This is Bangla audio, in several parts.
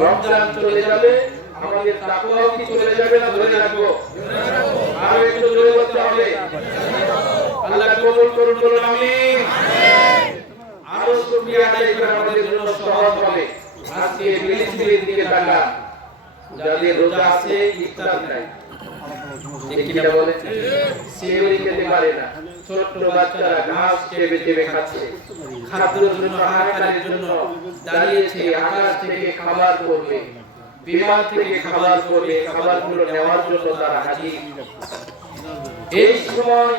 রমজান চলে যাবে, আমাদের তাকওয়া কি চলে যাবে না ধরে রাখবো? আর একটু জোরে বলতে হবে। আল্লাহ কবুল করুন, বলুন আমিন। আরো শুকরিয়া আদায় করে আমাদের জন্য সহজ হবে। আজকে বিলিসির দিকে তাকান, যাদের রোজা আছে ইফতার নাই, ঠিক কি না বলেন? সেও খেতে পারে না, ছোট বাচ্চারা ঘাস চেপে চেপে খাচ্ছে, খাদ্যের জন্য হাহাকারের জন্য দাঁড়িয়েছে, আকাশ থেকে খাবার পড়বে, বিমান থেকে খাবার পড়বে, খাবারগুলো নেওয়ার জন্য তারা হাজির। এই সময়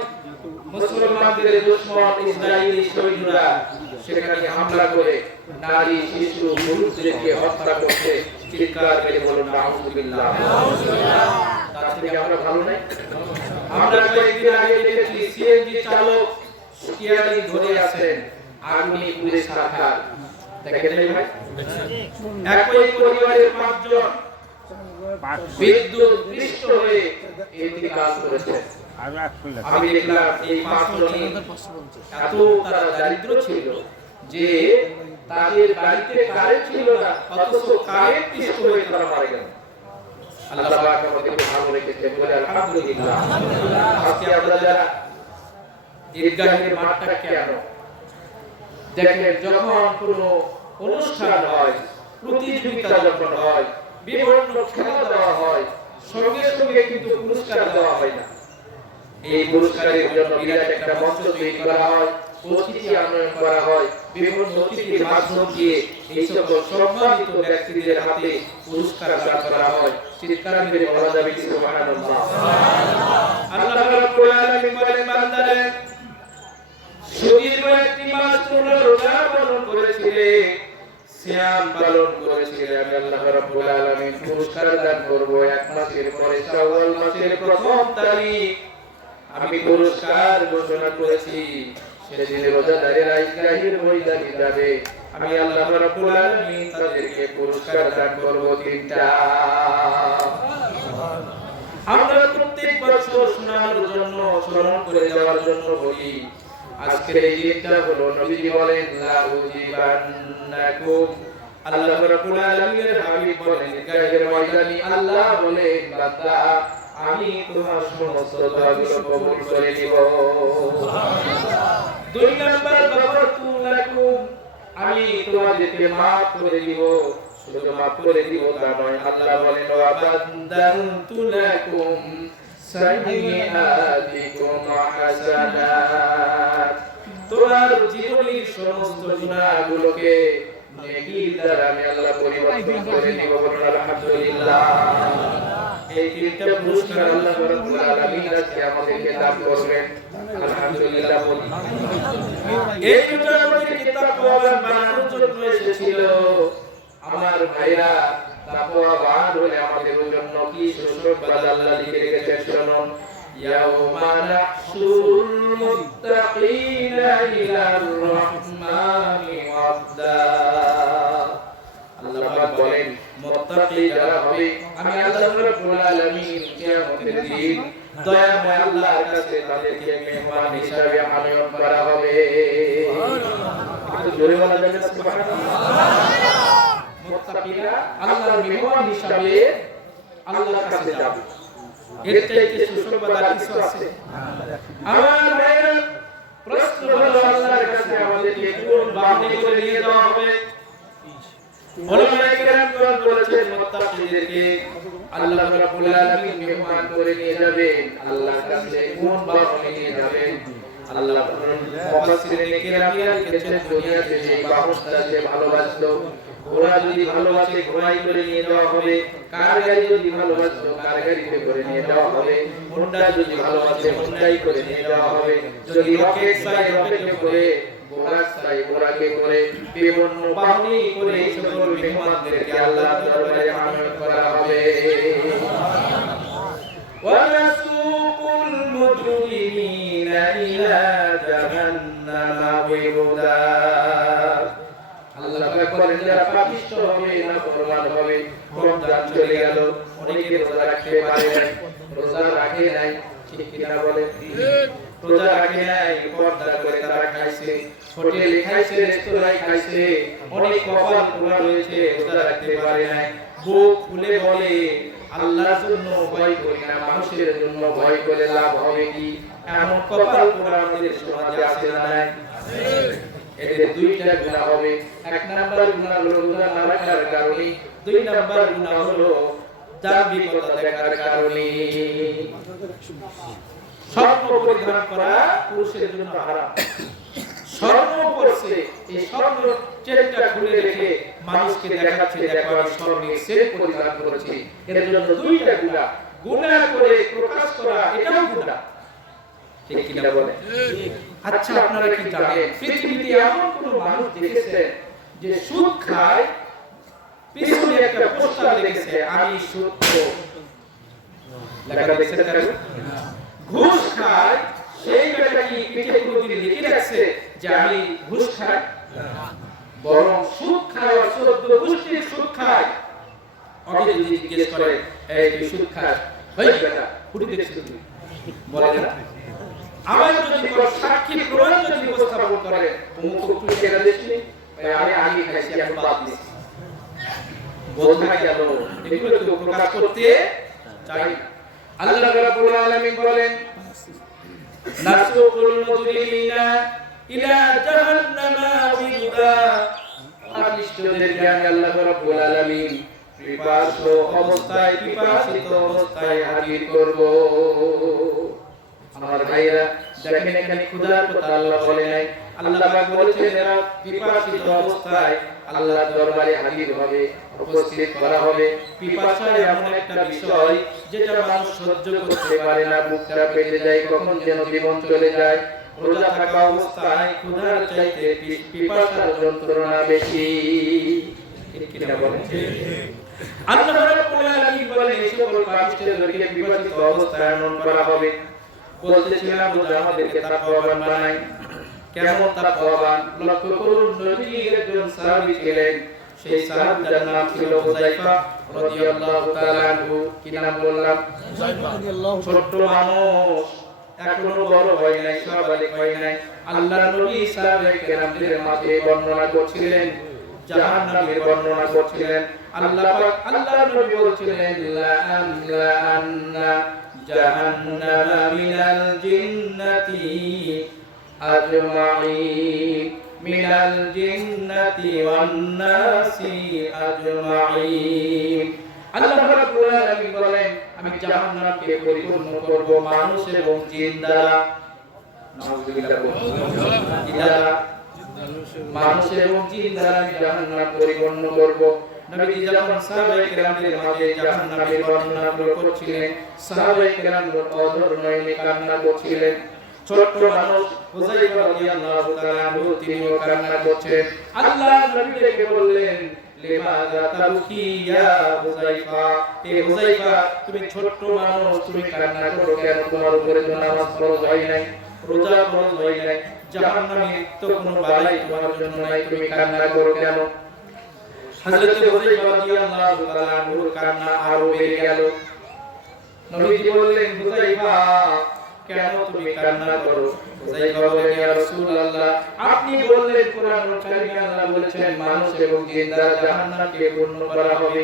মুসলমানদের দুশমন ইসরায়েলি সৈন্যরা সেখানে হামলা করে নারী, শিশু, পুরুষদেরকে হত্যা করছে। চিৎকার করে বলুন নাউযুবিল্লাহ। তার থেকে আমরা ভালো নাই? আমরা কয়েকদিন আগে দেখেছি সিএনজি চালক স্টিয়ারিং ধরে আছেন, আগুনে পুড়ে ছারখার। দেখেন নাই ভাই? একই পরিবারের পাঁচজন বিদ্যুৎ পৃষ্ঠ হয়ে ইন্তেকাল করেছে। আমি দেখলাম এই পাঁচজনই এত তারা দারিদ্র ছিল যে তাদের বাড়িতে কারেন্ট ছিল না, অথচ কারেন্ট পৃষ্ঠ হয়ে তারা মারা গেল। আল্লাহ পাক আমাদেরকে ভালো রেখেছে, বলে আলহামদুলিল্লাহ। আজকে আমরা যারা ঈদগাহের মাঠটা কেন দেখেন, যখন কোনো অনুষ্ঠান হয়, প্রতিযোগিতা যখন হয়, বিভিন্ন খেলা দেওয়া হয়, সঙ্গে সঙ্গে কিন্তু পুরস্কার দেওয়া হয় না। এই পুরস্কারের জন্য বিরাট একটা মঞ্চ তৈরি করা হয়, অতিথি আনয়ন করা হয়, বিভিন্ন অতিথির মাধ্যম দিয়ে এই সকল সম্মানিত ব্যক্তিদের হাতে পুরস্কার দান করা হয়। চিৎকার করে বলা যাবে কি সুবহানাল্লাহ। আল্লাহ রাব্বুল আলামিন বলেন, বান্দারে সুদীর্ঘ একটি মাস তোমরা রোজা পালন করেছিলে, সিয়াম পালন করেছিলে, আমি আল্লাহ রাব্বুল আলামিন পুরস্কার দান করব। এক মাসের পরে শাওয়াল মাসের প্রথম তারিখ আমি পুরস্কার ঘোষণা করেছি। সেদিন রোজাদারেরা ঈদগাহের ময়দানে যাবে, আমি আল্লাহ রাব্বুল আলামিন তাদেরকে পুরস্কার দান করব তিনটা। আমরা প্রত্যেক বছর শোনানোর জন্য, স্মরণ করে যাওয়ার জন্য বলি। আজকের এই দিনটা হলো, নবীজি বলেন লা উজিবান্নাকুম, আল্লাহ রাব্বুল আলামিনের হাবিব বলেন ঈদগাহের ময়দানে আল্লাহ বলেন, বান্দা আমি তোমার সমস্ত দোয়াগুলো কবুল করে নিব। দুই নাম্বার, গফরতু লাকুম, আমি তোমাদেরকে maaf করে দিব। শুধু maaf করে দিব তা নয়, আল্লাহ বলেন ওয়া বাদানতু লাকুম সাইয়্যাতিকুম হাসানাত, তোমার জীবনের সমস্ত গুনাহগুলোকে নেকির দ্বারা আমি আল্লাহ পরিবর্তন করে দিব। বলুন আলহামদুলিল্লাহ। এই তিনটা পুরস্কার আল্লাহ রাব্বুল আলামিন আজকে আমাদেরকে দান করবেন। আলহামদুলিল্লাহ বলি। এই দুটো আমাদের তাকওয়াবান বানানোর জন্য এসেছিল। আমার ভাইরা, তাকওয়াবান হলে আমাদের জন্য কি সুসংবাদ আল্লাহ লিখে রেখেছেন শুনুন। ইয়াউমা নাহশুরুল মুত্তাকিনা ইলার রাহমানি ওয়াফদা, আল্লাহ পাক বলেন মুত্তাকি যারা হবে, আমি আল্লাহ রাব্বুল আলামিন কিয়ামতের দিন দয়াময় আল্লাহর কাছে তাদেরকে মেহমান হিসেবে আনয়ন করা হবে। একটু জোরে বলা যাবে না সুবহানাল্লাহ? মুত্তাকিরা আল্লাহর মেহমান হিসেবে আল্লাহর কাছে যাবে। এর চাইতে সুসংবাদ আর কিছু আছে? আমার ভাইরা, প্রশ্ন হলো আল্লাহর কাছে আমাদেরকে কোন বাহনে করে নিয়ে যাওয়া হবে? উলামায়ে কেরাম বলেছেন মুত্তাকিদেরকে আল্লাহ রাব্বুল আলামিন মেহমান করে নিয়ে যাবেন। আল্লাহর কাছে কোন বাহনে নিয়ে যাবেন? আল্লাহ মুফাসসিরিনে কেরামিয়া লিখেছেন, দুনিয়াতে যে বাহনটা যে ভালোবাসতো, ঘোড়া যদি ভালোবাসে ঘোড়ায় করে নিয়ে যাওয়া হবে, কার গাড়ি যদি ভালোবাসতো কার গাড়িতে করে নিয়ে যাওয়া হবে, হোন্ডা যদি ভালোবাসে হোন্ডাই করে নিয়ে যাওয়া হবে, যদি রকেট চাই রকেটে করে, ঘোড়া চাই ঘোড়াকে করে, বিভিন্ন বাহনে করে সকল মেহমানদেরকে আল্লাহর দরবারে আনয়ন করা হবে। ওয়ানাসুকুল মুজরিমিনা ইলা জাহান্নামা ওয়ারদা, আল্লাহ পাক বলেন যারা পাপিষ্ঠ হবে, নাফরমান হবে। রমজান চলে গেল, অনেকে রোজা রাখতে পারে নাই, রোজা রাখে নাই, ঠিক কি না বলেন? রোজা রাখে নাই, পর্দা করে তারা খাইছে, হোটেলে খাইছে, রেস্তোরাঁয় খাইছে, অনেক কপাল পোড়া রয়েছে, রোজা রাখতে পারে নাই, বুক খুলে বলে আল্লাহর জন্য ভয় করি না, মানুষের জন্য ভয় করে লাভ হবে কি? এমন কপাল পোড়া আমাদের সমাজে আছে না নাই? এদের দুইটা গুনাহ হবে। এক নাম্বার গুনাহ হলো রোজা না রাখার কারণে, দুই নাম্বার গুনাহ হলো দাম্ভিকতা দেখার কারণে। স্বর্ণ পরিধান করা পুরুষের জন্য হারাম। স্বর্ণ পরছে, এই স্বর্ণ চেনটা খুলে রেখে মানুষকে দেখাচ্ছে, দেখো আমি স্বর্ণের সেট পরিধান করেছি। এর জন্য দুইটা গুনাহ। গুনাহ করে প্রকাশ করা এটাও গুনাহ। ঠিক কি না বলে? আচ্ছা, আপনারা কি জানেন পৃথিবীতে এমন কোন মানুষ দেখেছেন যে সুদ খায়, পিছনে একটা পোস্টার লিখেছে আমি সুদ খোর, লেখা দেখেছেন কারো? ঘুষ খায়, সেই ব্যাটা কি পিঠে কোনদিন লিখে রাখছে যে আমি ঘুষ খাই? বরং সুদ খায়, 14 গোষ্ঠীর সুদ খায়। ওকে যদি জিজ্ঞেস করে এই তুই সুদ খাস, ওই বেটা ফুটি দেখছিস তুই, বলে না? আমার যদি কোন সাক্ষী প্রমাণ যদি উপস্থাপন করে অমুক তুই কেন দিসনি, আমি খাইছি, এখন বাদ দিছি, বোঝা গেল এগুলো তো প্রকাশ করতে চাই। আল্লাহ রাব্বুল আলামিন বলেন নাসুকুল মুজরিমিনা ইলা জাহান্নামা ওয়াইদা। পাপিষ্ঠদেরকে আমি আল্লাহ রাব্বুল আলামিন পিপাসিত অবস্থায় হাজির করব। আমার ভাইরা দেখেন, এখানে ক্ষুধার কথা আল্লাহ বলে নাই, আল্লাহ পাক বলেছেন এরা পিপাসিত অবস্থায় আল্লাহর দরবারে হাজির হবে, উপস্থিত করা হবে। পিপাসা এমন একটা বিষয় যেটা মানুষ সহ্য করতে পারে না, বুকটা পেটে যায়, কখন যেন জীবন চলে যায়। রোজা থাকা অবস্থায় ক্ষুধার চাইতে পিপাসার যন্ত্রণা বেশি। ঠিক কি না বলেন? আল্লাহ রাব্বুল আলামিন বলেন এই সকল পাপিষ্ঠদেরকে পিপাসিত অবস্থায় এমন করা হবে। বলতেছিলাম রোজা আমাদেরকে তাকওয়াবান বানায়। কেমন তাকওয়াবান? লক্ষ্য করুন, নবীর একজন সাহাবী ছিলেন, সেই সাহাবীর নাম ছিল হুযায়ফা রাদিয়াল্লাহু তাআলা আনহু। কি নাম বললাম? হুযায়ফা রাদিয়াল্লাহু। ছোট মানুষ, এখনো বড় হয় নাই, সাবালিক হয় নাই। আল্লাহর নবী সাহাবায়ে কেরামদের মাঝে বর্ণনা করছিলেন, জাহান্নামের বর্ণনা করছিলেন। আল্লাহর নবী বলছিলেন লা আমলা জাহান্নামা মিনাল জিন্নাতি আজমাইন, মিনাল জিন্নাতি ওয়ান নাসি আজমাইন। আল্লাহ রাব্বুল আলামিন বলেন আমি জাহান্নামকে পরিপূর্ণ করব মানুষ এবং জিন দ্বারা। নাউযুবিল্লাহ। মানুষ এবং জিন দ্বারা আমি জাহান্নাম পরিপূর্ণ করব। নবী যখন সাহাবায়ে কেরামদের মাঝে জাহান্নামের বর্ণনা করছিলেন, সাহাবায়ে কেরাম অধর নয়নে কান্না করছিলেন। ছোট মানুষ হুযায়ফা রাদিয়াল্লাহু তাআলা আনহু তিনিও কান্না করছেন। আল্লাহ নবীকে বললেন লিমাযা তাবকি ইয়া হুযায়ফা, হে হুযায়ফা তুমি ছোট মানুষ, তুমি কান্না করো কেন? তোমার উপরে তো নামাজ ফরজ হয় নাই, রোজা ফরজ হয় নাই, জাহান্নামে তো কোনো বালাই তোমার জন্য নাই, তুমি কান্না করো কেন? হযরত হুযায়ফা রাদিয়াল্লাহু তাআলা আনহুর কান্না আরো বেড়ে গেল। নবীজি বললেন হুযায়ফা কেন তুমি কান্না করো? হুযায়ফা বলেন ইয়া রাসূলুল্লাহ আপনি বললেন কোরআনুল কারীমে আল্লাহ বলেছেন মানুষ এবং জিন দ্বারা জাহান্নামকে পূর্ণ করা হবে।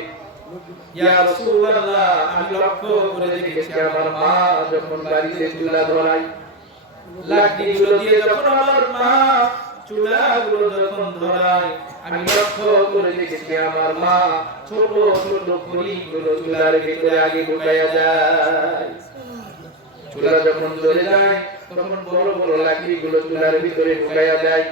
ইয়া রাসূলুল্লাহ আমি লক্ষ্য করে দেখেছি আমার মা যখন বাড়িতে চুলা ধরায়, লাকড়িগুলো দিয়ে যখন আমার মা চুলাগুলো যখন ধরায়, আমি লক্ষ্য করে দেখেছি আমার মা ছোট ছোট খড়িগুলো চুলার ভিতরে আগে ঢুকাইয়া যায়। চুলা যখন জ্বলে যায় তখন বড় বড় লাকড়িগুলো চুলার ভিতরে ঢুকাইয়া যায়।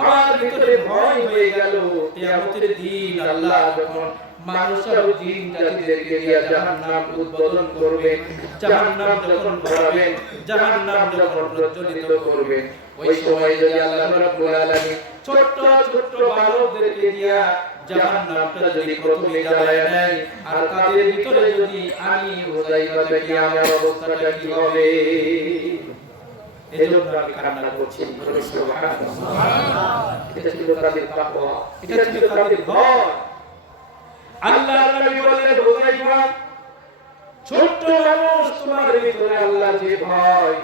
আমার ভিতরে ভয় হয়ে গেল কিয়ামতের দিন আল্লাহ যখন মানুষ আর জিন জাতিদেরকে দিয়ে জাহান্নাম উদ্বোধন করবেন, জাহান্নাম যখন ভরাবেন, জাহান্নাম যখন প্রজ্বলিত করবেন, ওই সময় যদি আল্লাহ রাব্বুল আলামিন ছোট ছোট বালকদেরকে দিয়া জাহান্নামটা যদি প্রথমে জ্বালায় নেয়, আর তাদের ভিতরে যদি আমি হুযায়ফা থাকি আমার অবস্থাটা কি হবে? এজন্য আমি কান্না করছি। সুবহানাল্লাহ। এটা ছিল তাদের তাকওয়া, এটা ছিল তাদের ভয়। আল্লাহর নবী বলেন হুযায়ফা ছোট মানুষ, তোমার ভিতরে আল্লাহর যে ভয়,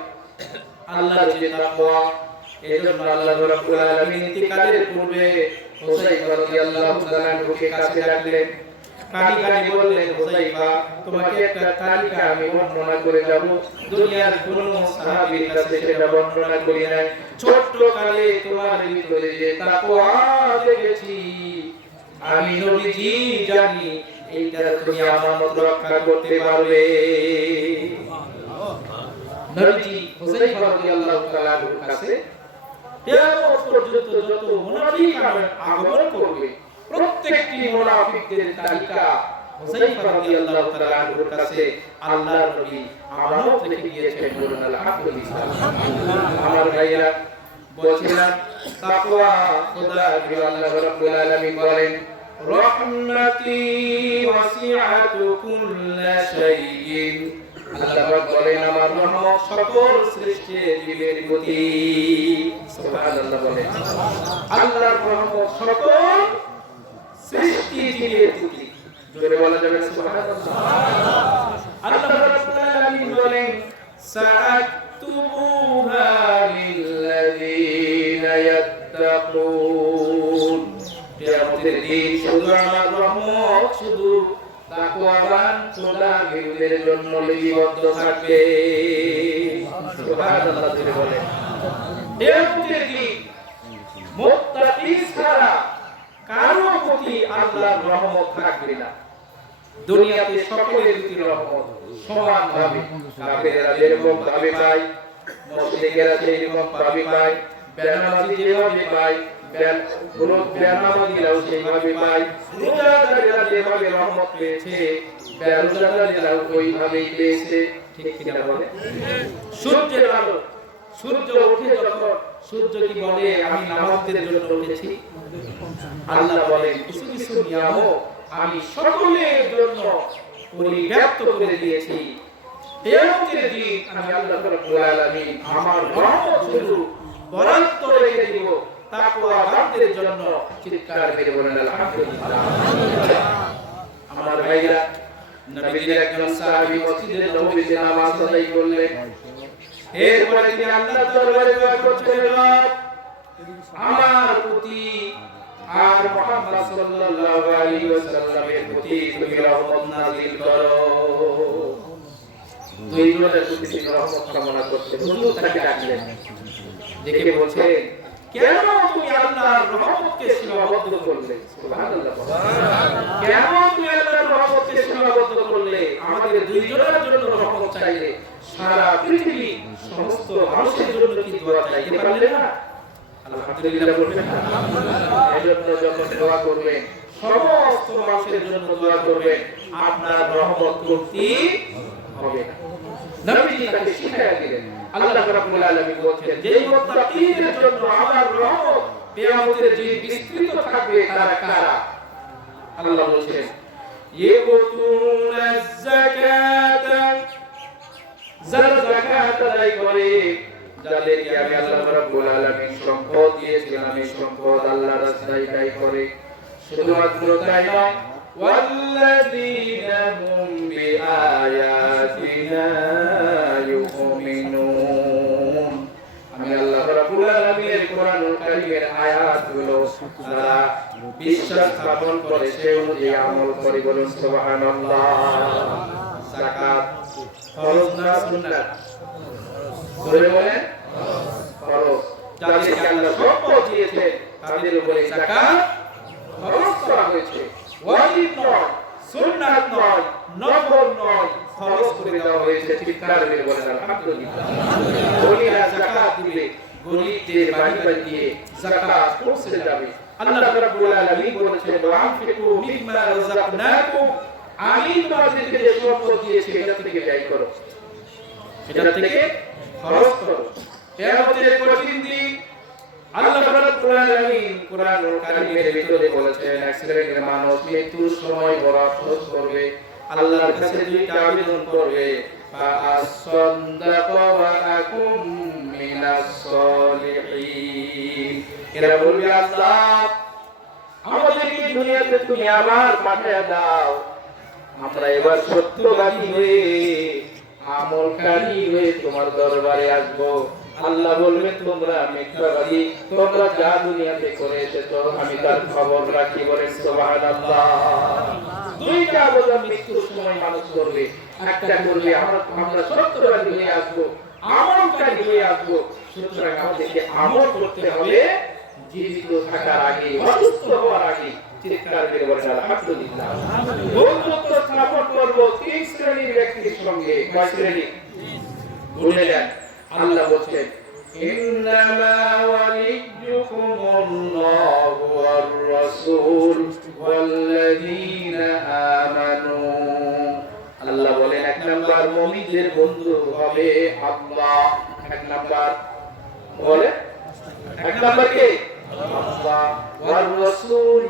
আল্লাহর যে তাকওয়া, এজন্য আল্লাহ রাব্বুল আলামিন ইন্তিকালের পূর্বে হুযায়ফা রাদিয়াল্লাহু তাআলা আনহুকে কাছে ডাকলেন, কানি কানি বললেন, হুযায়ফা তোমাকে একটা তালিকা আমি বর্ণনা করে যাব, দুনিয়ার কোন সাহাবীর কাছে সেটা বর্ণনা করি নাই। ছোট্ট কালে তোমার ভিতরে যে তাকওয়া দেখেছি আমি নবীজি জানি এইটা তুমি আমানত রক্ষা করতে পারবে। নবীজি হুযায়ফা রাদিয়াল্লাহু তাআলা আনহুর কাছে কিয়ামত পর্যন্ত যত মুনাফিক আগমন করবে প্রত্যেকটি মুনাফিকদের তালিকা হুযায়ফা রাদিয়াল্লাহু তাআলা আনহুর কাছে আল্লাহর নবী আমানত রেখে দিয়েছেন। বলুন আলহামদুলিল্লাহ। আমার ভাইরা বলছিলাম তাকওয়া খোদা আল্লাহ রাব্বুল আলামিন বলেন রহমতি ওয়াসিআত কুল্লা শাইইন, আল্লাহ বলেন আমার রহমত সকল সৃষ্টি জীবের প্রতি। সুবহানাল্লাহ বলেন আল্লাহর রহমত সকল সৃষ্টি জীবের প্রতি। জোরে বলা যাবে সুবহানাল্লাহ। আল্লাহ রাব্বুল আলামিন বলেন সাআতুবুহা লিল্লাযীনা ইয়াত্তাকুন, কিয়ামতের দিন শুধু আমার রহমত শুধু তাকওয়াবান খোদাগীরদের জন্য লিপিবদ্ধ থাকবে। সুবহানাল্লাহ বলে কিয়ামতের দিন মুত্তাকি ছাড়া কারো প্রতি আল্লাহর রহমত থাকবে না। দুনিয়াতে সকলের প্রতি রহমত সমানভাবে, কাফেররা যেরকম ভাবে পায়, মুশরিকেরা যেরকম ভাবে পায়, বেনামাজি যেভাবে পায়, বেনামাজিরাও সেইভাবে পায়, রোজাদারেরা যেভাবে রহমত পেয়েছে বেরোজাদারেরাও ওইভাবেই পেয়েছে। ঠিক কিনা বলে? সূর্যের আলো, সূর্য ওঠে যখন সূর্য কি বলে আমি নামাজের জন্য উঠেছি? আল্লাহ বলেন কিছু কিছু নিয়ামত আমি সকলের জন্য পরিব্যাপ্ত করে দিয়েছি। কিয়ামতের দিন আমি আল্লাহ রাব্বুল আলামিন আমার রহমত শুধু বরাদ্দ রেখে দিব তাকওয়াবানদের জন্য। চিৎকার করে বলেন আলহামদুলিল্লাহ। আমার ভাইরা, নবীজির একজন সাহাবী মসজিদে নববীতে নামাজ আদায় করলেন। এরপরে তিনি আল্লাহর দরবারে দোয়া করছেন, আমার প্রতি আর মুহাম্মদ সাল্লাল্লাহু আলাইহি ওয়াসাল্লামের প্রতি তুমি রহমত নাযিল করো। দুই জনের প্রতি তিনি রহমত কামনা করতেন। হুজুর তাকে ডাকলেন, ডেকে বলছেন কেন তুমি আল্লাহর রহমতকে সীমাবদ্ধ করলে? সুবহানাল্লাহ। কেন তুমি আল্লাহর রহমতকে সীমাবদ্ধ করলে? আমাদের দুইজনের জন্য রহমত চাইলে সারা পৃথিবী সমস্ত মানুষের জন্য কি দোয়া চাইতে পারলে না? আলহামদুলিল্লাহ বলবেন না? এজন্য যখন দোয়া করবেন সমস্ত মানুষের জন্য দোয়া করবেন, আপনার রহমত কমতি হবে না। নবীজি তাকে শিখিয়ে দিলেন। আল্লাহ রাব্বুল আলামিন বলেন যে মুত্তাকিদের জন্য আমার রহমত কিয়ামতের দিন বিস্তৃত থাকবে। তারা কারা? আল্লাহ বলেন ইয়াকুতুনাজ যাকাতা, যারা যাকাত আদায় করে, যাদেরকে আমি আল্লাহ রাব্বুল আলামিন সম্পদ দিয়েছিলাম, আমি সম্পদ আল্লাহর রাস্তায় ব্যয় করে। শুধুমাত্র তাই নয়, ওয়াল্লাযীনা হুম বিআয়াতিনা ইউমিনুন, আমি আল্লাহ রাব্বুল আলামিনের কোরআনুল কারীমের আয়াতগুলো যারা বিশ্বাস স্থাপন করে সে অনুযায়ী আমল করে। বলুন সুবহানাল্লাহ। যাকাত ফরজ না সুন্নাত? বলে বলেন ফরজ। যাদেরকে আল্লাহ সম্পদ দিয়েছে তাদের উপরে যাকাত ফরজ করা হয়েছে, ওয়াজিব নয়, সুন্নাত নয়, নফল নয়, ফরজ করে দেওয়া হয়েছে। চিৎকার করে বলেন আলহামদুলিল্লাহ। গরিবরা যাকাত দিলে গরিবদের বাড়ি বাড়ি দিয়ে যাকাত পৌঁছে যাবে। আল্লাহ রাব্বুল আলামিন বলেছেন ওয়ানফিকু মিম্মা রাযাকনাকুম, আমি তোমাদেরকে যে সম্পদ দিয়েছি এটা থেকে ব্যয় করো, এটা থেকে খরচ করো। কিয়ামতের কঠিন দিন আল্লাহ রাব্বুল আলামিন কোরআনুল কারীমের ভিতরে বলেছেন এক শ্রেণীর মানুষ মৃত্যুর সময় বড় আফসোস করবে, আল্লাহর কাছে দুইটা আবেদন করবে, ফাআসসাদাকা ওয়া আকুম মিনাস সলিহিন। এরা বলবে আল্লাহ আমাদেরকে দুনিয়াতে তুমি আবার পাঠিয়ে দাও, আমরা এবার সত্যবাদী হয়ে আমলকারী হয়ে তোমার দরবারে আসবো। আল্লাহ বলবেন তোমরা মিথ্যাবাদী, তোমরা যা দুনিয়াতে করে এসেছো আমি তার খবর রাখি। বলেন সুবহানাল্লাহ। দুইটা আবেদন মৃত্যুর সময় মানুষ করবে, একটা করবে আমরা সত্যবাদী হয়ে আসবো, আমলকারী হয়ে আসবো। সুতরাং আমাদেরকে আমল করতে হবে জীবিত থাকার আগে, অসুস্থ হওয়ার আগে। চিৎকার করে বলেন আলহামদুলিল্লাহ। বন্ধুত্ব স্থাপন করবো তিন শ্রেণীর ব্যক্তির সঙ্গে। কয় শ্রেণী? বলে দেন। আল্লাহ বলছেন ইন্নামা ওয়ালিয়্যুকুমুল্লাহু ওয়ার রাসূল ওয়াল্লাযীনা আমানু। আল্লাহ বলেন এক নাম্বার মুমিনদের বন্ধু হবে আল্লাহ। এক নাম্বার বলে এক নাম্বার কে? আল্লাহ ওয়ার রাসূল।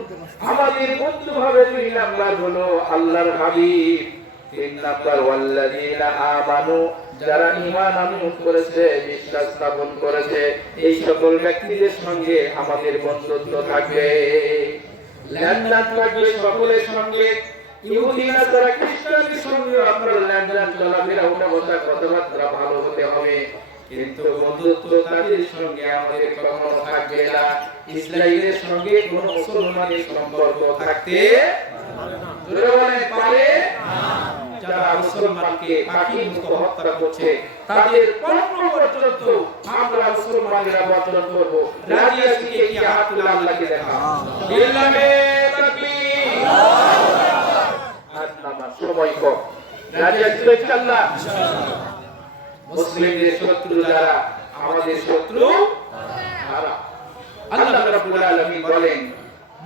আমাদের বন্ধু হবে দুই নাম্বার হলো আল্লাহর হাবিব। তিন নাম্বার ওয়াল্লাযীনা আমানু, যারা ঈমান আনয়ন করেছে, বিশ্বাস স্থাপন করেছে, এই সকল ব্যক্তিদের সঙ্গে আমাদের বন্ধুত্ব থাকবে, লেনদেন থাকবে সকলের সঙ্গে। ইহুদিরা যারা খ্রিস্টানদের সঙ্গে আপনার লেনদেন চলাফেরা ওঠা বসা কথাবার্তা ভালো হতে হবে, কিন্তু বন্ধুত্ব তাদের সঙ্গে আমাদের কখনো থাকবে না। ইসরায়েলের সঙ্গে কোন মুসলমানের সম্পর্ক থাকতে পারে না। যারা মুসলমানকে পাখির মতো হত্যা করছে তাদের পণ্য পর্যন্ত আমরা মুসলমানেরা বর্জন করব। রাজি আছি কে? কি হাত তুলে আল্লাহকে দেখা। ইল্লামে তাকবীর। আর নামাজ সময় কম। রাজি আছি তো ইনশাআল্লাহ। মুসলিমদের শত্রু যারা, আমাদের শত্রু তারা। আল্লাহ রাব্বুল আলামিন বলেন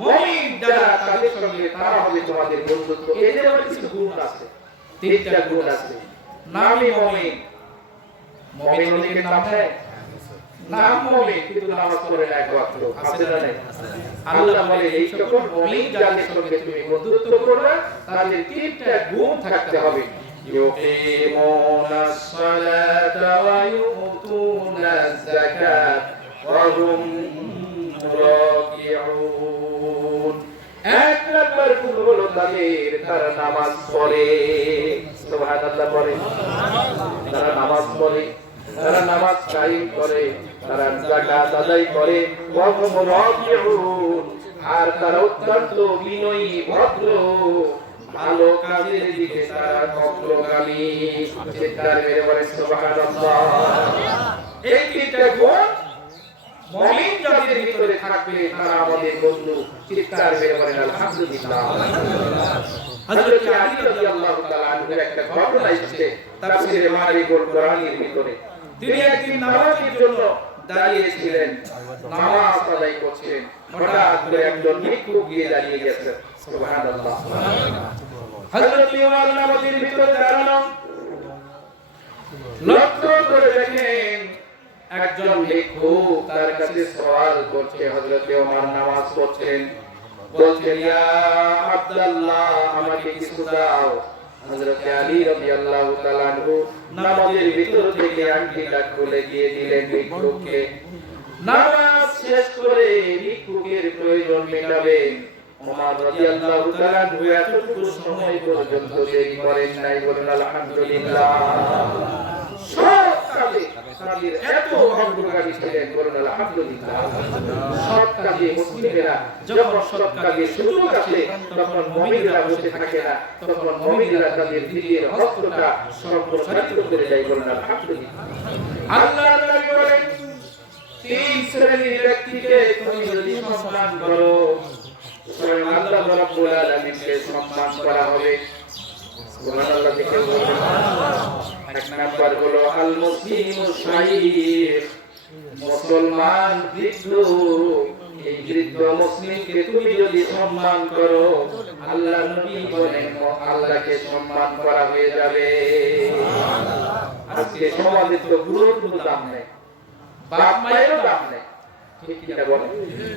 মুমিন যারা তাদের সঙ্গে তারা হবে তোমাদের বন্ধুত্ব। এদের কিছু গুণ আছে, তিনটা গুণ আছে। নামই মুমিন। মুমিন অনেকের নাম নেই, নাম মুমিন কিন্তু নামাজ পড়ে না এক ওয়াক্ত। আছে না নাই? আল্লাহ বলে এই সকল মুমিন যাদের সঙ্গে তুমি বন্ধুত্ব করবে তাদের তিনটা গুণ থাকতে হবে। ইউকিমুনাস সালাতা ওয়া ইউতুনাজ যাকাত ওয়া হুম রাকিউন। এক নাম্বার গুণ হলো তারা নামাজ পড়ে। সুবহানাল্লাহ পড়ে, তারা নামাজ পড়ে, তারা নামাজ কায়েম করে, তারা যাকাত আদায় করে, ওয়া হুম রাকিউন। আর তারা অত্যন্ত বিনয়ী, ভদ্র, ভালো কাজের দিকে তারা অগ্রগামী। চিৎকার মেরে বলেন সুবহানাল্লাহ। এই তিনটা গুণ মুমিন যাদের ভিতরে থাকবে তারা আমাদের বন্ধু। চিৎকার মেরে বলেন আলহামদুলিল্লাহ। হযরত আলী রাদিয়াল্লাহু তাআলা আনহুর একটা ঘটনা এসেছে তাফসীরে মারিফুল কোরআনের ভিতরে। তিনি একদিন নামাজের জন্য দাঁড়িয়েছিলেন, নামাজ আদায় করছিলেন, হঠাৎ করে একজন ভিক্ষুক গিয়ে দাঁড়িয়ে গেছে। সুবহানাল্লাহ। হযরত ওমর নামাজের ভিতরে দাঁড়ানো, লক্ষ্য করে দেখেন একজন ভিক্ষুক তার কাছে সওয়াল করছে। হযরত ওমর নামাজ পড়ছেন, বলছেন ইয়া আব্দুল্লাহ আমাকে কিছু দাও। হযরত আলী রাদিয়াল্লাহু তাআলা আনহু নামাজের ভিতর থেকে আংটিটা খুলে দিয়ে দিলেন ভিক্ষুককে। নামাজ শেষ করে ভিক্ষুকের প্রয়োজন মেটাবেন। ওমর রাদিয়াল্লাহু তাআলা আনহু এতটুকু সময় পর্যন্ত দেরি করেন নাই। বলেন আলহামদুলিল্লাহ। সব কাজে তাদের এত অগ্রগামী ছিলেন। বলেন আলহামদুলিল্লাহ। সব কাজে মুসলিমেরা যখন সব কাজে সুযোগ আসে তখন মুমিনরা বসে থাকে না, তখন মুমিনরা তাদের দিনের হস্তটা সম্প্রসারিত করে যায়। বলেন আলহামদুলিল্লাহ। আল্লাহর নবী বলেন তিন শ্রেণীর ব্যক্তিকে তুমি যদি সম্মান করো স্বয়ং আল্লাহ রাব্বুল আলামিনকে সম্মান করা হবে। সুবহানাল্লাহ। দেখেন এক নাম্বার হলো আল মুসলিমু শাইখ, মুসলমান বৃদ্ধ। এই বৃদ্ধ মুসলিমকে তুমি যদি সম্মান করো আল্লাহ নবী বলেন আল্লাহকে সম্মান করা হয়ে যাবে। আজকে সমাজে তো গুরুর কোনো দাম নেই, বাপ মায়েরও দাম নেই। ঠিক কিনা বলেন?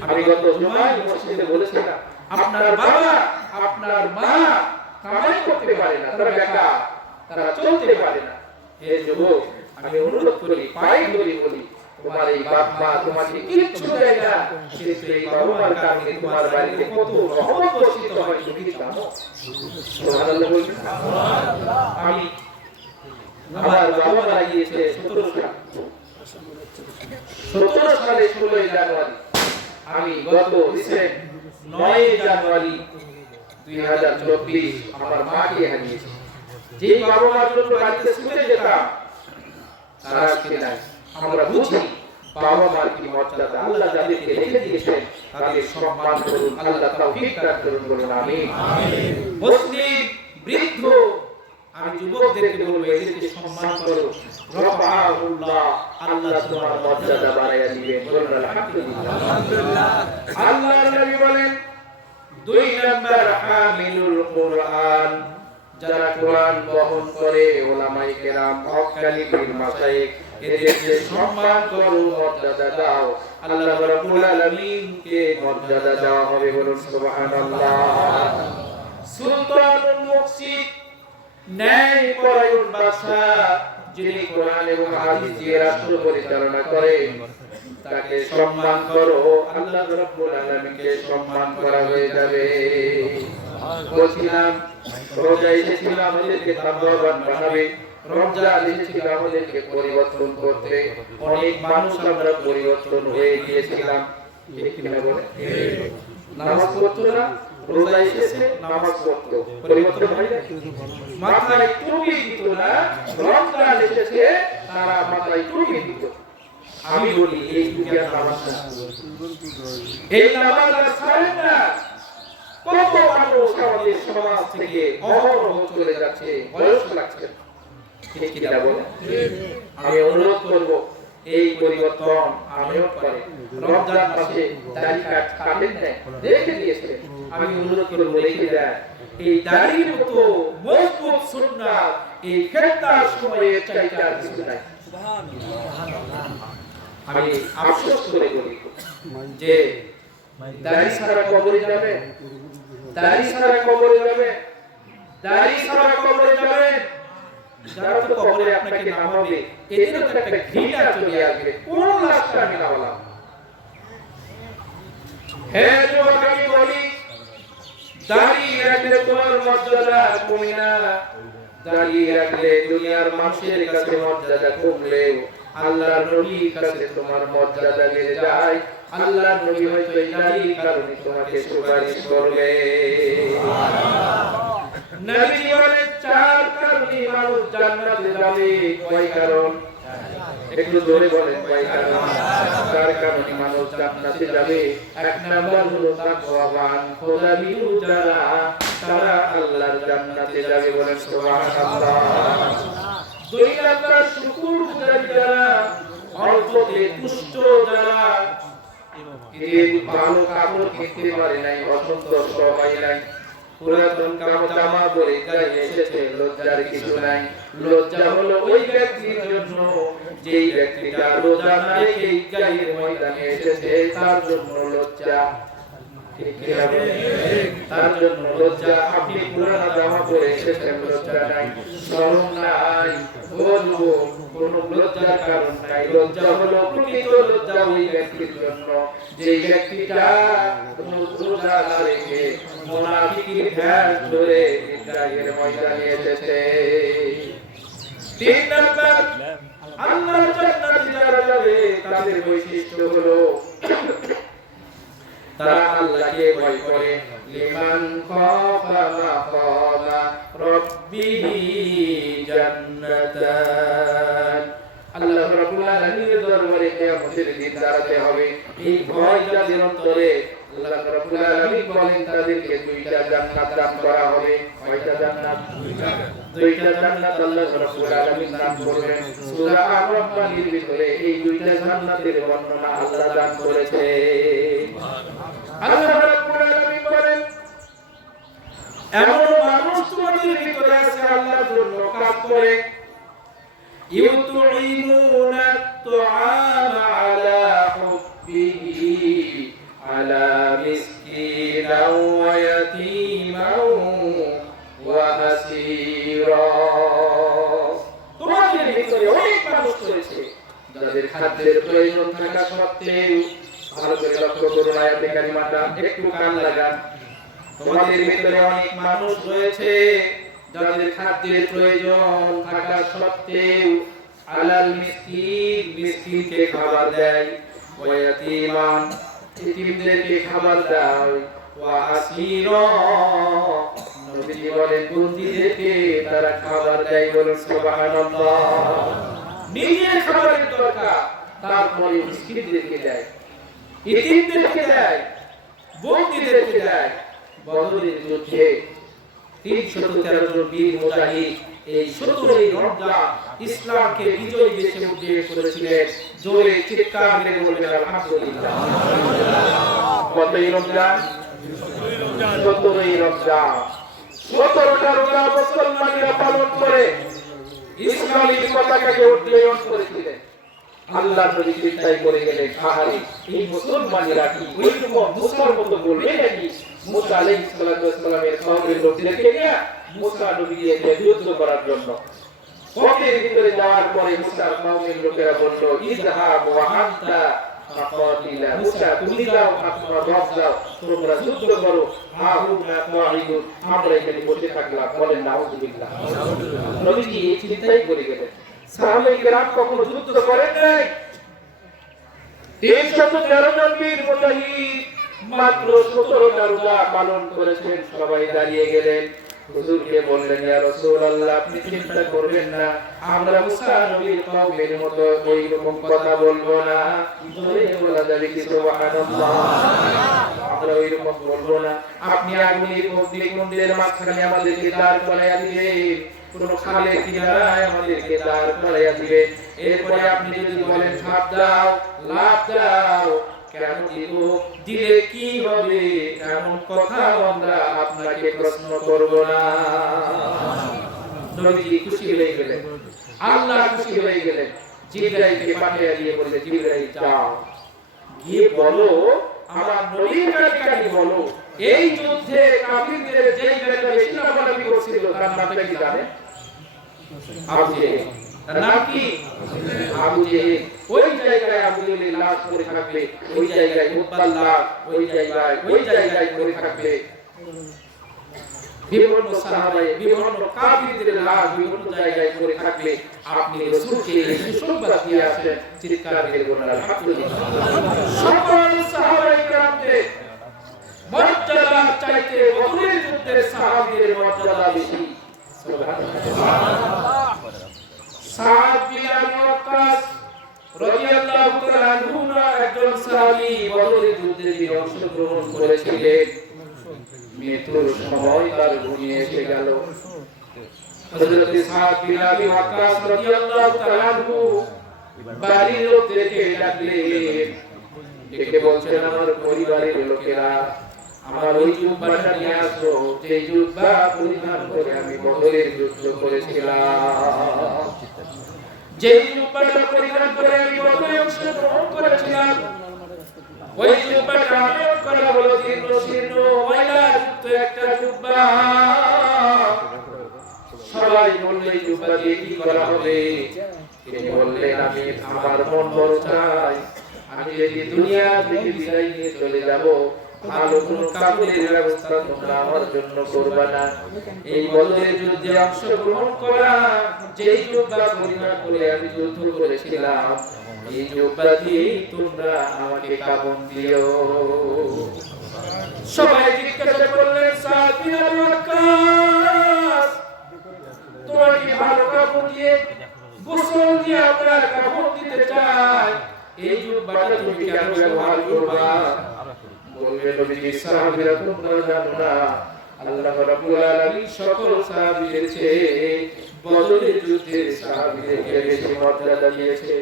আমি গত জুমায় মসজিদে বলেছিলাম আপনার বাবা আপনার মা কামাই করতে পারে না, তারা বেকার, তারা চলতে পারে না। হে যুবক আমি অনুরোধ করি, পায়ে ধরে বলি তোমার এই বাপ মা তোমাকে কিচ্ছু দেয় না, কিন্তু এই বাবা মার কারণে তোমার বাড়িতে কত রহমত বর্ষিত হয় তুমি কি জানো? সুবহানাল্লাহ বলবেন। আমি আমার বাবা মারা গিয়েছে 17 সাল, 17 সালে 16 জানুয়ারি আমি গত রিসেন্ট 9 জানুয়ারি 2024 আমার মাকে হারিয়েছি। যে বাবা মার জন্য বাড়িতে ছুটে যেতাম তারা আজকে নাই। আমরা বুঝি বাবা মার কি মর্যাদা। আল্লাহ যাদেরকে রেখে দিয়েছেন তাদের সম্মান করুন, আল্লাহ তাওফিক দান করুন, বলুন আমিন। মুসলিম বৃদ্ধ আমি যুবকদেরকে বলবো এদেরকে সম্মান করো। রফাহুল্লাহ, আল্লাহ তোমার মর্যাদা বাড়াইয়া দিবেন, বলুন আলহামদুলিল্লাহ। আল্লাহর নবী বলেন 2 নাম্বার হামিলুল কুরআন, যারা কোরআন বহন করে ওলামায়ে কেরাম হক্কানি পীর মাশায়েখ এদেরকে সম্মান করো, মর্যাদা দাও। আল্লাহ রাব্বুল আলামিনকে মর্যাদা দেওয়া হবে, বলুন সুবহানাল্লাহ। সুলতানুল মুকসিদ, ন্যায় পরায়ণ বাদশা, যিনি কোরআন এবং হাদিস দিয়ে রাষ্ট্র পরিচালনা করে তাকে সম্মান করো, আল্লাহ রাব্বুল আলামিনকে সম্মান করা হয়ে যাবে। বলছিলাম রোজা এসেছিল আমাদেরকে তাকওয়াবান বানাবে, রমজান এসেছিল আমাদেরকে পরিবর্তন করতে। অনেক মানুষ আমরা পরিবর্তন হয়ে গিয়েছিলাম, ঠিক কিনা বলে? নামাজ পড়তো না, রোজা এসেছে নামাজ পড়তো, পরিবর্তন হয় না। মাথায় টুপি দিত না, রমজান এসেছে তারা মাথায় টুপি দিত। আমি বলি এই দুনিয়ার নামাজ না, এই নামাজ আর ছাড়েন না। কত মানুষ আমাদের সমাজ থেকে অহরহ চলে যাচ্ছে, বয়স লাগছে, ঠিক কিনা বলে? আমি অনুরোধ করবো এই পরিবর্তন আমিও করে। রমজান মাসে দাড়ি কাটেন না, রেখে দিয়েছে, আমি অনুরোধ করবো রেখে দেয়। এই দাড়ির মতো মজবুত সুন্নাত এই ফেতনার সময়ে চাইতে আর কিছু নাই। আমি আফসোস করে বলি যে দাড়ি ছাড়া কবরে যাবে, দাড়ি ছাড়া কবরে যাবে, দাড়ি ছাড়া কবরে যাবে। যারা তো কবরে আপনাকে নামাবে এদেরও তো একটা ঘৃণা চলে আসবে, কোন লাশটা আমি নামালাম। হে যুবক, আমি বলি দাড়ি রাখলে তোমার মর্যাদা কমে না, দাড়ি রাখলে দুনিয়ার মানুষের কাছে মর্যাদা কমলেও আল্লাহর নবীর কাছে তোমার মর্যাদা বেড়ে যায়। আল্লাহর নবী হয়তো এই দাড়ির কারণে তোমাকে সুপারিশ করবে। নবী বলেন 4 কারণে মানুষ জান্নাতে যাবে। কয় কারণ? একটু জোরে বলেন, কয় কারণ? 4 কারণে মানুষ জান্নাতে যাবে। 1 নাম্বার হলো তাকওয়াবান, খোদা ভীরু যারা, তারা আল্লাহর জান্নাতে যাবে, বলেন সুবহানাল্লাহ। 2 নাম্বার শুকরগুজার যারা, অল্পতে তুষ্ট যারা, এর ভালো কাপড় কিনতে পারে নাই, অসন্তোষ হয় নাই, পুরাতন জামা পরে গায়ে এসেছে, লজ্জার কিছু নাই। লজ্জা হলো ওই ব্যক্তির জন্য যেই ব্যক্তিটা রোজা না রেখে গায়ের ময়দানে এসেছে, তার জন্য লজ্জা, তার জন্য লজ্জা। আপনি পুরানো জামা পরে এসেছেন, লজ্জা নাই, শরম নাই, বলবো কোন লজ্জার কারণ নাই। লজ্জা হলো প্রকৃত লজ্জা ওই ব্যক্তির জন্য যেই ব্যক্তিটা রোজা না রেখে মুনাফিকের ভেষ ধরে গায়ের ময়দানে এসেছে। 3 নাম্বার আল্লাহর জান্নাতে যারা যাবে তাদের বৈশিষ্ট্য হলো তারা আল্লাহকে ভয় করে। লিমান খাফা মাকামা রাব্বিহি জান্নাতান। আল্লাহ রাব্বুল আলামিনের দরবারে কিয়ামতের দিন দাঁড়াতে হবে। এই ভয় যাদের অন্তরে, আল্লাহ রাব্বুল আলামিন বলেন তাদেরকে 2টা জান্নাত দান করা হবে। কয়টা জান্নাত? 2টা জান্নাত আল্লাহ রাব্বুল আলামিন দান করবেন। সূরা আর-রাহমানের ভিতরে এই 2টা জান্নাতের বর্ণনা আল্লাহ দান করেছে। আল্লাহ রাব্বুল আলামিন বলেন এমন মানুষ তোমাদের ভিতরে আছে আল্লাহর জন্য কাজ করে, ইউতুইমুনা আত-তুআমা আলা হুব্বিহি আলা মিসকিনাও ওয়া ইয়াতীমাও ওয়া আসীরা। তোমাদের ভিতরে অনেক মানুষ রয়েছে যাদের খাদ্যের প্রয়োজন থাকা সত্ত্বেও, ভালো করে লক্ষ্য করুন আয়াতে কারিমাটা, একটু কান লাগান। তোমাদের ভিতরে অনেক মানুষ রয়েছে যাদের খাদ্যের প্রয়োজন থাকা সত্ত্বেও আলাল মিসকিন, মিসকিনকে খাবার দেয়, ওয়া ইয়াতীমান, ইতিমদেরকে খাবার দেয়, ওয়া আসীরা, নবীজি বলেন বন্দীদেরকে তারা খাবার দেয়। বলেন সুবহানাল্লাহ। নিজের খাবারের দরকার, তারপরে মিসকিনদেরকে দেয়, ইতিমদেরকে দেয়, বন্দীদেরকে দেয়। বদরের যুদ্ধে 313 জন বীর মুজাহিদ এই 17ই রমজান ইসলামকে বিজয়ী দেশে উদ্দেশ্য করেছিলেন। জোরে চিৎকার মেরে বলবেন আলহামদুলিল্লাহ। কতই রমজান? 17ই রমজান। 17টা রোজা মুসলমানেরা পালন করে ইসলামী পতাকাকে উড্ডীয়মান করেছিলেন। আল্লাহ নবী চিন্তাই করে গেলেন, আহারে এই মুসলমানেরা কি ওইরকম মুসার মতো বলবে নাকি? মুসা আলাইহিস সালামের কওমের লোকদেরকে নিয়ে মুসা নবী এসে যুদ্ধ করার জন্য কওমের ভিতরে যাওয়ার পরে মুসার কওমের লোকেরা বলল, ইযহাব ওয়া আনতা ফাকাতিলা, মুসা তুমি যাও, তোমরা রব যাও, তোমরা যুদ্ধ করো, হাহুনা কাঈদুন, আমরা এখানে বসে থাকলাম। বলেন নাউযুবিল্লাহ। নবীজি এই চিন্তাই করে গেলেন। সাহাবায়ে কেরাম কখনো যুদ্ধ করেন নাই। 313 জন বীর মুজাহিদ মাত্র 17টা রোজা পালন করেছেন। সবাই দাঁড়িয়ে গেলেন, হুজুরকে বললেন, ইয়া রাসূলুল্লাহ আপনি চিন্তা করবেন না, আমরা মুসা নবীর কওমের মতো ওই রকম কথা বলবো না। জোরে বলা যাবে কি সুবহানাল্লাহ? আমরা ওই রকম বলবো না। আপনি আগুনের মন্দিরের মাঝখানে আমাদেরকে দাঁড় করাইয়া দিবেন, কোন খালের কিনারায় আমাদেরকে দাঁড় করাইয়া দিবেন। এরপরে আপনি যদি বলেন ঝাঁপ দাও, লাফ দাও, কেন দিব, দিলে কি হবে, এমন কথা আমরা আপনাকে প্রশ্ন করব না। নবীজি খুশি হয়ে গেলেন, আল্লাহ খুশি হয়ে গেলেন। জিবরাইলকে পাঠিয়ে দিয়ে বললেন, জিবরাইল যাও, গিয়ে বলো আমার নবীর কাছে বলো, এই যুদ্ধে কাফিরদের যেই ব্যক্তি বেশি লাভালাভি করছিল তার নামটা কি জানেন? আবু জেহেল। তার নাম কি? আবু জেহেল। ওই জায়গায় আবু জেহেলের লাশ পড়ে থাকবে, ওই জায়গায় মুত্তার লাশ, ওই জায়গায় পড়ে থাকবে। বিভিন্ন সাহাবায়ে, বিভিন্ন কাফিরদের লাশ বিভিন্ন জায়গায় পড়ে থাকলে আপনি রাসূলকে সুসংবাদ দিয়ে আসেন। চিৎকার করে বলুন আলহামদুলিল্লাহ। সকল সাহাবায়ে কেরামদের মর্যাদা চাইতে বদরের যুদ্ধের সাহাবীদের মর্যাদা বেশি। সুবহানাল্লাহ। সাদ বিন আবি ওয়াক্কাস রাদিয়াল্লাহু তাআলা আনহু একজন সাহাবী, বদরের যুদ্ধে তিনি অংশগ্রহণ করেছিলেন। মৃত্যুর সময় তার ঘনিয়ে এসে গেল। হযরত সাদ বিন আবি ওয়াক্কাস রাদিয়াল্লাহু তাআলা আনহু বাড়ির লোকদেরকে ডাকলেন, ডেকে বলছেন, আমার পরিবারের লোকেরা আমার ওই জুব্বাটা নিয়ে আসো, যে জুব্বা পরিধান করে আমি বদরের যুদ্ধ করেছিলাম, যে জুব্বাটা পরিধান করে আমি বদরে অংশগ্রহণ করেছিলাম, ওই জুব্বাটা আনয়ন করা হলো জীর্ণ ময়লাযুক্ত একটা জুব্বা। সবাই বললে এই জুব্বা দিয়ে কি করা হবে? তিনি বললেন, আমি আমার মন বড় চাই, আমি যদি দুনিয়া থেকে বিদায় নিয়ে চলে যাব, ভালো কোনো কাপড়ের ব্যবস্থা তোমরা আমার জন্য করবে না। এই বদরের যুদ্ধে অংশগ্রহণ করা যেই জুব্বা পরিধান করে আমি যুদ্ধ করেছিলাম, এই জুব্বা দিয়ে তোমরা আমাকে কাফন দিও। সবাই জিজ্ঞাসা করলেন, সাদ বিন আবি ওয়াক্কাস তোমার কি ভালো কাপড় দিয়ে গোসল দিয়ে আমরা কাপড় দিতে চাই, এই জুব্বাটা তুমি কেন ব্যবহার করবা? বললেন, নবীজি সাহাবীরা তোমরা জানো না, আল্লাহ রাব্বুল আলামিন সকল সাহাবীদের চেয়ে বদরের যুদ্ধের সাহাবীদেরকে বেশি মর্যাদা দিয়েছে।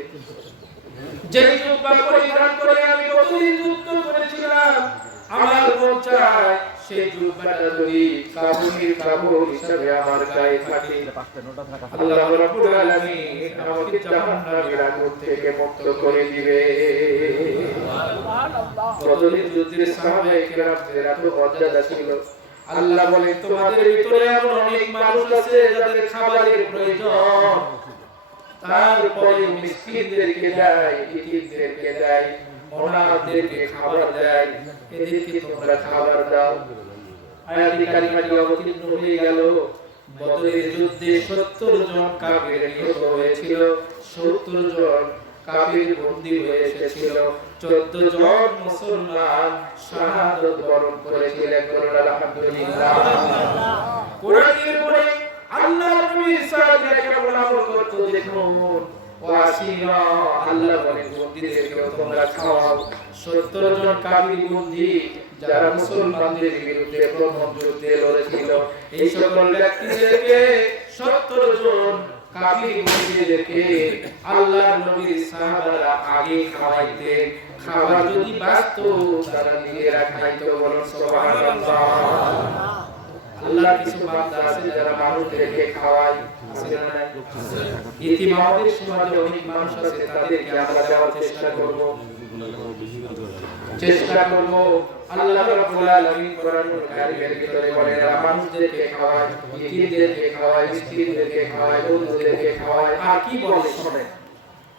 যেই জুব্বা পরিধান করে আমি বদরের যুদ্ধ করেছিলাম, আমার মন চায় সেই জুব্বাটা যদি কাফনের কাপড় হিসেবে আমার গায়ে থাকে, আল্লাহ রাব্বুল আলামিন আমাকে জাহান্নামের আগুন থেকে মুক্ত করে দিবে। বদরের যুদ্ধের সাহাবায়ে কেরামদের এত মর্যাদা ছিল। আল্লাহ বলেন, তোমাদের ভিতরে এমন অনেক মানুষ আছে যাদের খাবারের প্রয়োজন, তারপরে মিসকিনদেরকে দেয়, ইতিমদেরকে দেয়, অনাথদেরকে খাবার দেয়, এদেরকে তোমরা খাবার দাও। আয়াতে কারিমাটি অবতীর্ণ হয়ে গেল, বদরের যুদ্ধে 70 জন কাফির নিহত হয়েছিল, 70 জন কাফির বন্দী হয়ে এসেছিল, 14 জন মুসলমান শাহাদাত বরণ করেছিলেন। আলহামদুলিল্লাহ। কোরআনের পরে আল্লাহর নবী সাহাবীরা কেমন আমল করত দেখুন। ওয়াসিরা আল্লাহ বলে বন্দীদেরকে তোমরা খাওয়াও। 70 জন কাফির বন্দী যারা মুসলমানদের বিরুদ্ধে প্রথম যুদ্ধে লড়েছিল, এই সকল ব্যক্তিদেরকে 70 জন কাফির বন্দীদেরকে আল্লাহর নবীর সাহাবারা আগে খাওয়াইতেন। খাবার যদি বাঁচতো তারা নিজেরা খাইতো। বলুন সুবহানাল্লাহ। আল্লাহর কিছু বান্দা আছে যারা মানুষদেরকে খাওয়ায়, আছে না নাই? ইতিমাদের সমাজে অনেক মানুষ আছে, তাদেরকে আমরা দেওয়ার চেষ্টা করব। আল্লাহ রাব্বুল আলামিন কোরআনুল কারীমের ভিতরে বলেন, মানুষদেরকে খাওয়ায়, ইতিমদেরকে খাওয়ায়, মিসকিনদেরকে খাওয়ায়, বন্ধুদেরকে খাওয়ায়। আর কি বলে শোনেন,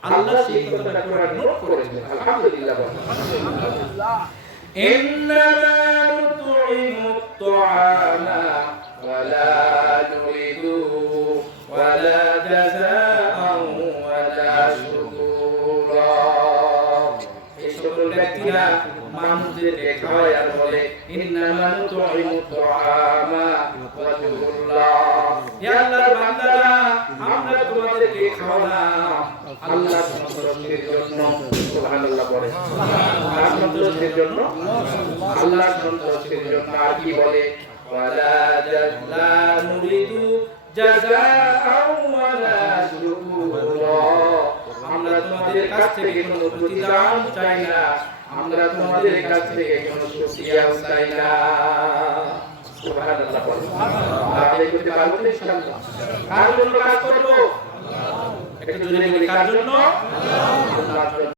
আল্লাহ সেই কথাটা কোরআনে নোট করেছেন। আলহামদুলিল্লাহ। আলহামদুলিল্লাহ। ইন্নামা নুতইমুত তুআমা ওয়ালা নুরিদু ওয়ালা জাযাআন ওয়ালা শুকুরা। এই সকল ব্যক্তিরা মানুষদেরকে খাওয়ায় আর বলে, ইন্নামা নুতইমুত তুআমা ওয়া শুকুরুল্লাহ। হে আল্লাহর বান্দারা, আমরা তোমাদেরকে খাওয়ালাম আল্লাহর সন্তুষ্টির জন্য। সুবহানাল্লাহ বলে, আল্লাহর সন্তুষ্টির জন্য, আল্লাহর সন্তুষ্টির জন্য। আর কি বলে, ওয়ালা জাযা নুরিদু জাযাআন ওয়ালা শুকুরা। আমরা তোমাদের কাছ থেকে কোনো প্রতিদান চাই না, আমরা তোমাদের কাছ থেকে কোনো শুকরিয়া চাই না। সুবহানাল্লাহ বলে, আমরা করতে পারবো তো ইনশাআল্লাহ। কার জন্য কাজ করব? একটু জোরে বলি, কার জন্য? আল্লাহর জন্য।